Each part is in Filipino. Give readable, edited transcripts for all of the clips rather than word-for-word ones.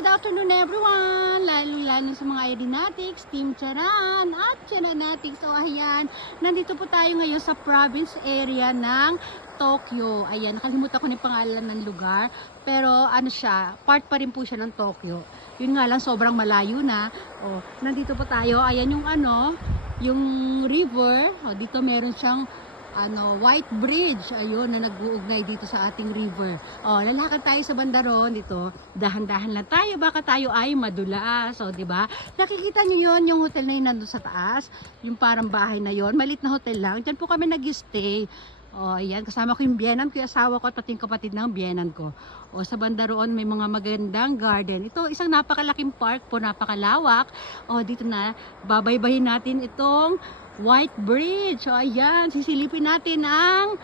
good afternoon everyone! Lalo-lalo sa mga Aeronatics, Team Charan at Charanatics. So ayan, nandito po tayo ngayon sa province area ng Tokyo. Ayan, nakalimutan ko na yung pangalan ng lugar. Pero ano siya, part pa rin po siya ng Tokyo. Yun nga lang, sobrang malayo na. O, nandito po tayo. Ayan yung yung river. O, dito meron siyang white bridge, ayun, na nag-uugnay dito sa ating river. Lalakad tayo sa bandaron dito. Dahan-dahan lang tayo, baka tayo ay madulas. Di ba? Nakikita niyo yon, yung hotel na yun nandun sa taas, yung parang bahay na yon, maliit na hotel lang. Diyan po kami nag-stay. Ayan, kasama ko yung biyenan ko, yung asawa ko at pati yung kapatid ng biyenan ko. Sa bandaron may mga magandang garden. Ito, isang napakalaking park po, napakalawak. Dito na, babaybayin natin itong White Bridge. Ayan, sisilipin natin ang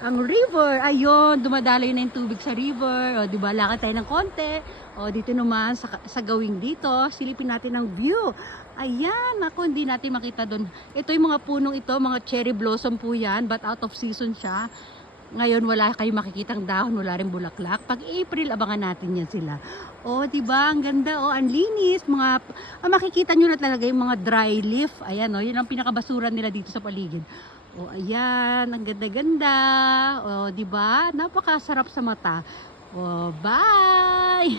ang river. Ayun, dumadaloy na yung tubig sa river. Di ba, lakad tayo ng konti. Dito naman sa gawing dito, silipin natin ang view. Ayan, ako hindi natin makita doon. Ito yung mga punong ito, mga cherry blossom po yan, but out of season siya. Ngayon wala kayong makikitang dahon, wala rin bulaklak. Pag April, abangan natin yan sila. Di ba? Ang ganda, ang linis. Makikita nyo na talaga yung mga dry leaf. Ayan, yun ang pinakabasura nila dito sa paligid. Ayan, ang ganda-ganda. Di ba? Napakasarap sa mata. Bye!